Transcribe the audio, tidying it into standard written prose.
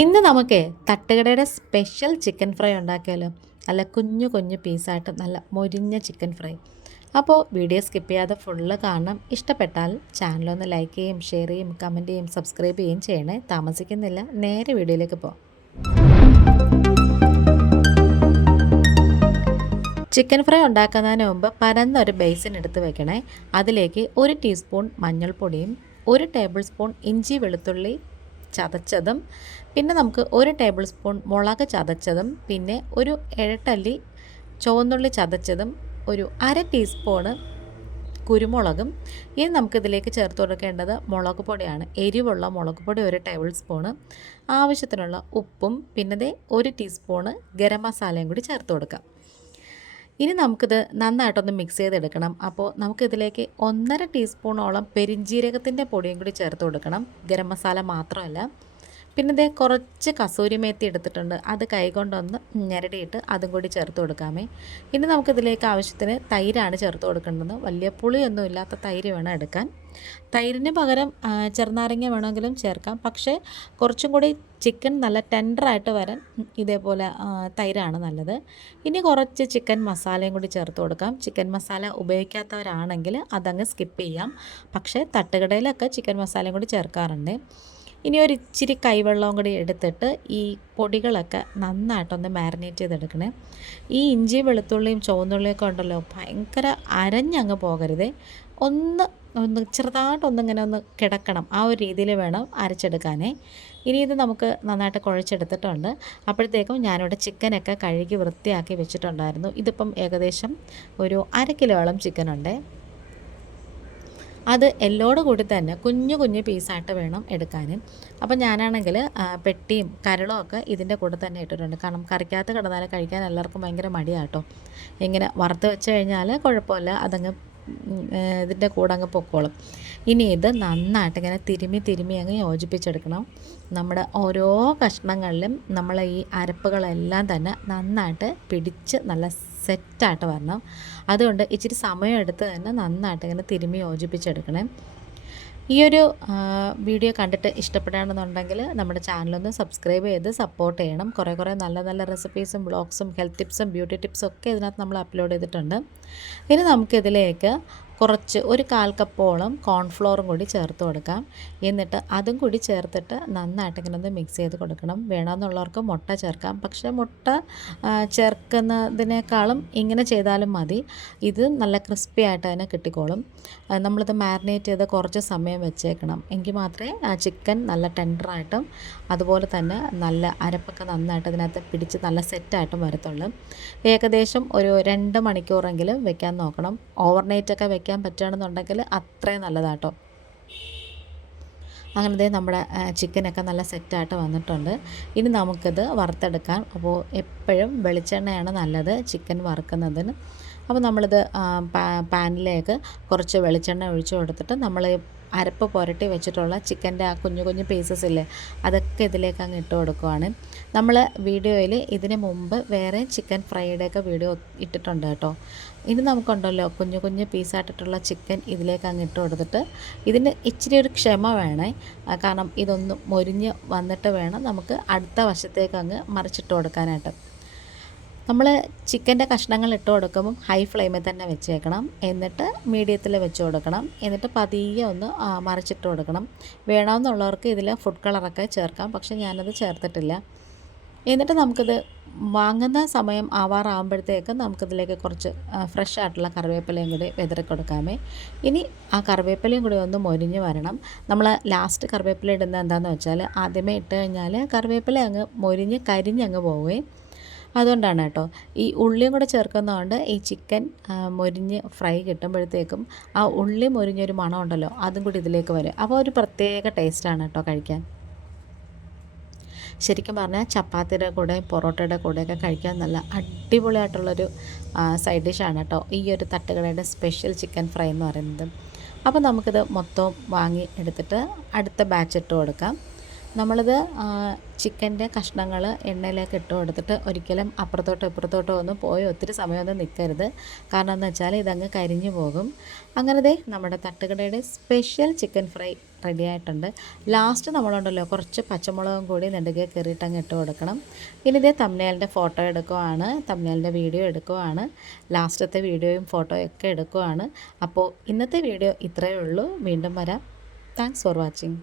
ഇന്ന് നമുക്ക് തട്ടുകടയുടെ special chicken fry ഉണ്ടാക്കിയാലോ. നല്ല കുഞ്ഞു കുഞ്ഞു പീസായിട്ട് നല്ല മൊരിഞ്ഞ ചിക്കൻ ഫ്രൈ. അപ്പോൾ വീഡിയോ സ്കിപ്പ് ചെയ്യാതെ ഫുള്ള് കാണണം. ഇഷ്ടപ്പെട്ടാൽ ചാനലൊന്ന് ലൈക്ക് ചെയ്യും, ഷെയർ ചെയ്യും, കമൻറ്റ് ചെയ്യും, സബ്സ്ക്രൈബ് ചെയ്യുകയും ചെയ്യണേ. താമസിക്കുന്നില്ല, നേരെ വീഡിയോയിലേക്ക് പോകാം. ചിക്കൻ ഫ്രൈ ഉണ്ടാക്കുന്നതിന് മുമ്പ് പരന്നൊരു ബേസിൻ എടുത്ത് വെക്കണേ. അതിലേക്ക് 1 ടീസ്പൂൺ മഞ്ഞൾപ്പൊടിയും 1 ടേബിൾ സ്പൂൺ ഇഞ്ചി വെളുത്തുള്ളി ചതച്ചതും, പിന്നെ നമുക്ക് 1 ടേബിൾ സ്പൂൺ മുളക് ചതച്ചതും, പിന്നെ ഒരു 7 അല്ലി ചുവന്നുള്ളി ചതച്ചതും, ഒരു 1/2 ടീസ്പൂണ് കുരുമുളകും. ഇനി നമുക്കിതിലേക്ക് ചേർത്ത് കൊടുക്കേണ്ടത് മുളക് പൊടിയാണ്. എരിവുള്ള മുളക് പൊടി 1 ടേബിൾ സ്പൂണ്, ആവശ്യത്തിനുള്ള ഉപ്പും, പിന്നെ 1 ടീസ്പൂണ് ഗരം മസാലയും കൂടി ചേർത്ത് കൊടുക്കാം. ഇനി നമുക്കിത് നന്നായിട്ടൊന്ന് മിക്സ് ചെയ്തെടുക്കണം. അപ്പോൾ നമുക്കിതിലേക്ക് 1/2 ടീസ്പൂണോളം പെരിഞ്ജീരകത്തിൻ്റെ പൊടിയും കൂടി ചേർത്ത് കൊടുക്കണം, ഗരം മസാല മാത്രമല്ല. പിന്നെ കുറച്ച് കസൂരി മേത്തി എടുത്തിട്ടുണ്ട്, അത് കൈകൊണ്ടൊന്ന് ഞെരടിയിട്ട് അതും കൂടി ചേർത്ത് കൊടുക്കാമേ. ഇനി നമുക്കിതിലേക്ക് ആവശ്യത്തിന് തൈരാണ് ചേർത്ത് കൊടുക്കേണ്ടത്. വലിയ പുളിയൊന്നും ഇല്ലാത്ത തൈര് വേണം എടുക്കാൻ. തൈരിന് പകരം ചെറുനാരങ്ങ വേണമെങ്കിലും ചേർക്കാം, പക്ഷേ കുറച്ചും കൂടി ചിക്കൻ നല്ല ടെൻഡറായിട്ട് വരാൻ ഇതേപോലെ തൈരാണ് നല്ലത്. ഇനി കുറച്ച് ചിക്കൻ മസാലയും കൂടി ചേർത്ത് കൊടുക്കാം. ചിക്കൻ മസാല ഉപയോഗിക്കാത്തവരാണെങ്കിൽ അതങ്ങ് സ്കിപ്പ് ചെയ്യാം, പക്ഷേ തട്ടുകടയിലൊക്കെ ചിക്കൻ മസാലയും കൂടി ചേർക്കാറുണ്ട്. ഇനി ഒരു ഇച്ചിരി കൈവെള്ളവും കൂടി എടുത്തിട്ട് ഈ പൊടികളൊക്കെ നന്നായിട്ടൊന്ന് മാരിനേറ്റ് ചെയ്തെടുക്കണേ. ഈ ഇഞ്ചി വെളുത്തുള്ളിയും ചുവന്നുള്ളിയൊക്കെ ഉണ്ടല്ലോ, ഭയങ്കര അരഞ്ഞങ്ങ് പോകരുതേ. ഒന്ന് ചെറുതായിട്ടൊന്നിങ്ങനെ ഒന്ന് കിടക്കണം, ആ ഒരു രീതിയിൽ വേണം അരച്ചെടുക്കാനേ. ഇനി ഇത് നമുക്ക് നന്നായിട്ട് കുഴച്ചെടുത്തിട്ടുണ്ട്. അപ്പോഴത്തേക്കും ഞാനിവിടെ ചിക്കനൊക്കെ കഴുകി വൃത്തിയാക്കി വെച്ചിട്ടുണ്ടായിരുന്നു. ഇതിപ്പം ഏകദേശം ഒരു 1/2 കിലോളം ചിക്കനുണ്ട്. അത് എല്ലോട് കൂടി തന്നെ കുഞ്ഞു കുഞ്ഞു പീസായിട്ട് വേണം എടുക്കാൻ. അപ്പോൾ ഞാനാണെങ്കിൽ പെട്ടിയും കരളും ഒക്കെ ഇതിൻ്റെ കൂടെ തന്നെ ഇട്ടിട്ടുണ്ട്. കാരണം കറിക്കകത്ത് കിടന്നാൽ കഴിക്കാൻ എല്ലാവർക്കും ഭയങ്കര മടിയാട്ടോ. ഇങ്ങനെ വറുത്ത് വെച്ച് കഴിഞ്ഞാൽ കുഴപ്പമില്ല, അതങ്ങ് ഇതിൻ്റെ കൂടെ അങ്ങ് പൊക്കോളും. ഇനി ഇത് നന്നായിട്ട് ഇങ്ങനെ തിരുമ്മി അങ്ങ് യോജിപ്പിച്ചെടുക്കണം. നമ്മുടെ ഓരോ കഷ്ണങ്ങളിലും നമ്മൾ ഈ അരപ്പുകളെല്ലാം തന്നെ നന്നായിട്ട് പിടിച്ച് നല്ല സെറ്റായിട്ട് വരണം. അതുകൊണ്ട് ഇച്ചിരി സമയമെടുത്ത് തന്നെ നന്നായിട്ട് ഇങ്ങനെ തിരുമ്മി യോജിപ്പിച്ചെടുക്കണേ. ഈ ഒരു വീഡിയോ കണ്ടിട്ട് ഇഷ്ടപ്പെടുകയാണെന്നുണ്ടെങ്കിൽ നമ്മുടെ ചാനലൊന്ന് സബ്സ്ക്രൈബ് ചെയ്ത് സപ്പോർട്ട് ചെയ്യണം. കുറേ നല്ല നല്ല റെസിപ്പീസും ബ്ലോഗ്സും ഹെൽത്ത് ടിപ്സും ബ്യൂട്ടി ടിപ്സും ഒക്കെ ഇതിനകത്ത് നമ്മൾ അപ്ലോഡ് ചെയ്തിട്ടുണ്ട്. ഇനി നമുക്കിതിലേക്ക് കുറച്ച് 1/4 കപ്പോളം കോൺഫ്ലോറും കൂടി ചേർത്ത് കൊടുക്കാം. എന്നിട്ട് അതും കൂടി ചേർത്തിട്ട് നന്നായിട്ട് ഇങ്ങനെ ഒന്ന് മിക്സ് ചെയ്ത് കൊടുക്കണം. വേണമെന്നുള്ളവർക്ക് മുട്ട ചേർക്കാം, പക്ഷേ മുട്ട ചേർക്കുന്നതിനേക്കാളും ഇങ്ങനെ ചെയ്താലും മതി. ഇത് നല്ല ക്രിസ്പി ആയിട്ട് തന്നെ കിട്ടിക്കോളും. നമ്മളിത് മാരിനേറ്റ് ചെയ്ത് കുറച്ച് സമയം വെച്ചേക്കണം, എങ്കിൽ മാത്രമേ ആ ചിക്കൻ നല്ല ടെൻഡറായിട്ടും അതുപോലെ തന്നെ നല്ല അരപ്പൊക്കെ നന്നായിട്ട് ഇതിനകത്ത് പിടിച്ച് നല്ല സെറ്റായിട്ടും വരത്തുള്ളൂ. ഏകദേശം ഒരു 2 മണിക്കൂറെങ്കിലും വെക്കാൻ നോക്കണം. ഓവർനൈറ്റൊക്കെ വെക്കാൻ പറ്റുകയാണെന്നുണ്ടെങ്കിൽ അത്രയും നല്ലതാട്ടോ. അങ്ങനെ നമ്മുടെ ചിക്കനൊക്കെ നല്ല സെറ്റായിട്ട് വന്നിട്ടുണ്ട്. ഇനി നമുക്കിത് വറുത്തെടുക്കാം. അപ്പോൾ എപ്പോഴും വെളിച്ചെണ്ണയാണ് നല്ലത് ചിക്കൻ വറുക്കുന്നതിന്. അപ്പോൾ നമ്മളിത് പാനിലേക്ക് കുറച്ച് വെളിച്ചെണ്ണ ഒഴിച്ച് കൊടുത്തിട്ട് നമ്മൾ അരപ്പ് പുരട്ടി വെച്ചിട്ടുള്ള ചിക്കൻ്റെ ആ കുഞ്ഞു കുഞ്ഞു പീസസ് ഇല്ലേ, അതൊക്കെ ഇതിലേക്ക് അങ്ങ് ഇട്ട് കൊടുക്കുവാണ്. നമ്മൾ വീഡിയോയിൽ ഇതിന് മുമ്പ് വേറെ ചിക്കൻ ഫ്രൈയുടെയൊക്കെ വീഡിയോ ഇട്ടിട്ടുണ്ട് കേട്ടോ. ഇനി നമുക്കുണ്ടല്ലോ കുഞ്ഞു കുഞ്ഞു പീസായിട്ടിട്ടുള്ള ചിക്കൻ ഇതിലേക്ക് അങ്ങ് ഇട്ട് കൊടുത്തിട്ട് ഇതിന് ഇച്ചിരി ഒരു ക്ഷമ വേണേ. കാരണം ഇതൊന്ന് മൊരിഞ്ഞ് വന്നിട്ട് വേണം നമുക്ക് അടുത്ത വശത്തേക്ക് അങ്ങ് മറിച്ചിട്ട് കൊടുക്കാനായിട്ട്. നമ്മൾ ചിക്കൻ്റെ കഷ്ണങ്ങൾ ഇട്ട് കൊടുക്കുമ്പം ഹൈ ഫ്ലെയിമിൽ തന്നെ വെച്ചേക്കണം. എന്നിട്ട് മീഡിയത്തിൽ വെച്ച് കൊടുക്കണം. എന്നിട്ട് പതിയെ ഒന്ന് മറിച്ചിട്ട് കൊടുക്കണം. വേണമെന്നുള്ളവർക്ക് ഇതിൽ ഫുഡ് കളറൊക്കെ ചേർക്കാം, പക്ഷെ ഞാനത് ചേർത്തിട്ടില്ല. എന്നിട്ട് നമുക്കിത് വാങ്ങുന്ന സമയം ആവാറാകുമ്പോഴത്തേക്ക് നമുക്കിതിലേക്ക് കുറച്ച് ഫ്രഷ് ആയിട്ടുള്ള കറിവേപ്പിലയും കൂടി വിതറി കൊടുക്കാമേ. ഇനി ആ കറിവേപ്പിലയും കൂടി ഒന്ന് മൊരിഞ്ഞ് വരണം. നമ്മൾ ലാസ്റ്റ് കറിവേപ്പില ഇടുന്നത് എന്താണെന്ന് വെച്ചാൽ ആദ്യമേ ഇട്ട് കഴിഞ്ഞാൽ കറിവേപ്പില അങ്ങ് മൊരിഞ്ഞ് കരിഞ്ഞങ്ങ് പോവുകയും, അതുകൊണ്ടാണ് കേട്ടോ. ഈ ഉള്ളിയും കൂടെ ചേർക്കുന്നതുകൊണ്ട് ഈ ചിക്കൻ മൊരിഞ്ഞ് ഫ്രൈ കിട്ടുമ്പോഴത്തേക്കും ആ ഉള്ളി മൊരിഞ്ഞൊരു മണം ഉണ്ടല്ലോ, അതും കൂടി ഇതിലേക്ക് വരും. അപ്പോൾ ഒരു പ്രത്യേക ടേസ്റ്റാണ് കേട്ടോ കഴിക്കാൻ. ശരിക്കും പറഞ്ഞാൽ ചപ്പാത്തിയുടെ കൂടെയും പൊറോട്ടയുടെ കൂടെയൊക്കെ കഴിക്കാൻ നല്ല അടിപൊളിയായിട്ടുള്ളൊരു സൈഡ് ഡിഷാണ് കേട്ടോ ഈ ഒരു തട്ടുകടയുടെ സ്പെഷ്യൽ ചിക്കൻ ഫ്രൈ എന്ന് പറയുന്നത്. അപ്പോൾ നമുക്കിത് മൊത്തം വാങ്ങി എടുത്തിട്ട് അടുത്ത ബാച്ച് ഇട്ട് കൊടുക്കാം. നമ്മളിത് ചിക്കൻ്റെ കഷ്ണങ്ങൾ എണ്ണയിലേക്ക് ഇട്ട് കൊടുത്തിട്ട് ഒരിക്കലും അപ്പുറത്തോട്ടോ ഇപ്പുറത്തോട്ടോ ഒന്നും പോയി ഒത്തിരി സമയമൊന്നും നിൽക്കരുത്. കാരണം എന്ന് വെച്ചാൽ ഇതങ്ങ് കരിഞ്ഞു പോകും. അങ്ങനെ ദേ നമ്മുടെ തട്ടുകടയുടെ സ്പെഷ്യൽ ചിക്കൻ ഫ്രൈ റെഡി ആയിട്ടുണ്ട്. ലാസ്റ്റ് നമ്മളുണ്ടല്ലോ കുറച്ച് പച്ചമുളകും കൂടി നെടുകെ കയറിയിട്ടങ്ങ് ഇട്ട് കൊടുക്കണം. പിന്നെ ഇതേ തംബ്നെയിലിൻ്റെ ഫോട്ടോ എടുക്കുവാണ്, തംബ്നെയിലിൻ്റെ വീഡിയോ എടുക്കുവാണ്, ലാസ്റ്റത്തെ വീഡിയോയും ഫോട്ടോയും ഒക്കെ എടുക്കുവാണ്. അപ്പോൾ ഇന്നത്തെ വീഡിയോ ഇത്രയേ ഉള്ളൂ. വീണ്ടും വരാം. Thanks for watching.